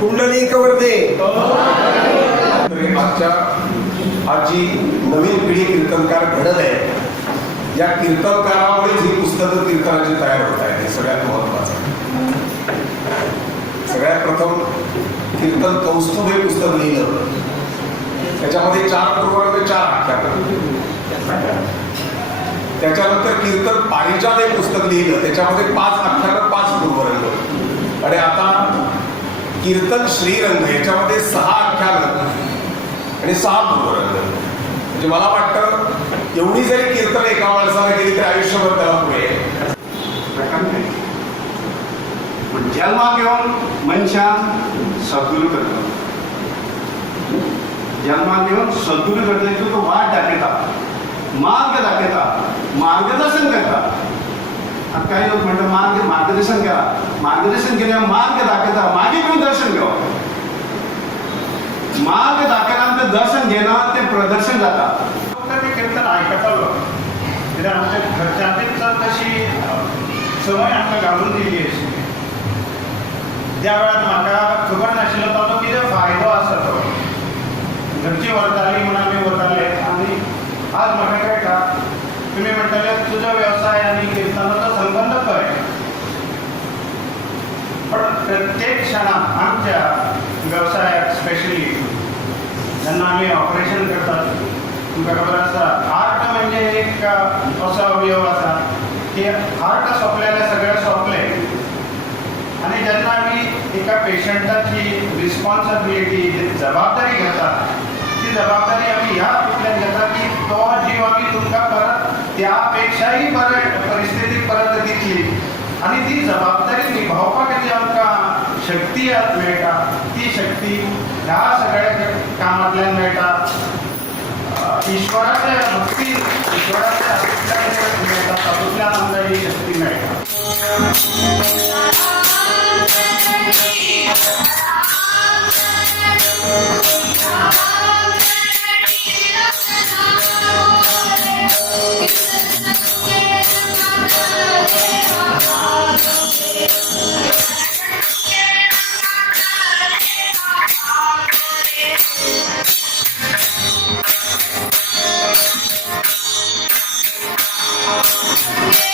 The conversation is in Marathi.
कुंडलिक वरदे. आजच्या आज जी नवीन पिढी कीर्तनकार घडत आहे, या कीर्तनकारामुळेच ही पुस्तकं कीर्तनाची तयार होत आहे. हे सगळ्यात महत्वाचं. सगळ्यात प्रथम कीर्तन कौस्तुभ हे पुस्तक लिहिलं. त्याच्यामध्ये 4 पूर्वरंग 4 आख्यान. त्याच्यानंतर कीर्तन पारिजात हे पुस्तक लिहिलं. त्याच्यामध्ये 5 आख्यान 5 पूर्वरंग. आणि आता कीर्तन श्रीरंग याच्यामध्ये 6 आख्यान आणि 6 पूर्वरंग. म्हणजे मला वाटतं एवढी जरी कीर्तन एका माणसाला केली तर आयुष्यभर त्याला पुढे जन्मा घेऊन मनशान सद्गुरू करतो. जन्मा घेऊन सद्गुरू करतो. तो वाट दाखवता, मार्ग दाखवता, मार्गदर्शन करता. आता काही लोक म्हणतात मार्गदर्शन करा. मार्गदर्शन केल्यावर मार्ग दाखवता. मागे पण दर्शन घ्या. मार्ग दाखवल्यानंतर दर्शन घेणं ते प्रदर्शन जातात. ते कीर्तन ऐकतालो आमच्या घरच्यांनीच तशी सवय आमकां घालून दिली अशी. त्या वेळार म्हाका खबर नाशिल्लो ताचो कितें फायदो आसा तो. घरची व्हरताली म्हूण आमी वताले. आनी आज म्हाका कळटा तुमी म्हणटाले तुजो वेवसाय आनी कीर्तनाचो संबंध खंय. पण प्रत्येक क्षणाक आमच्या वेवसायाक स्पेशली जेन्ना आमी ऑपरेशन करतात, तुमकां खबर आसा हार्ट म्हणजे एक असो अवयव आसा की हार्ट सोंपले जाल्यार सगळें सोंपलें. आनी जेन्ना आमी एका पेशंटाची रिस्पॉन्सिबिलिटी जबाबदारी घेतात, ती जबाबदारी आमी ह्या हातूंतल्यान घेता की तो जीव आमी तुमकां परत त्यापेक्षाही बरे परिस्थितीक परत दितली. आनी ती जबाबदारी निभावपा खातीर आमकां शक्ती मेळटा. ती शक्ती ह्या सगळ्या कामांतल्यान मेळटा. ईश्वराचे भक्ती ईश्वराच्या हातूंतल्यान मेळटा. तातूंतल्यान आमकां ही शक्ती मेळटा. Yeah.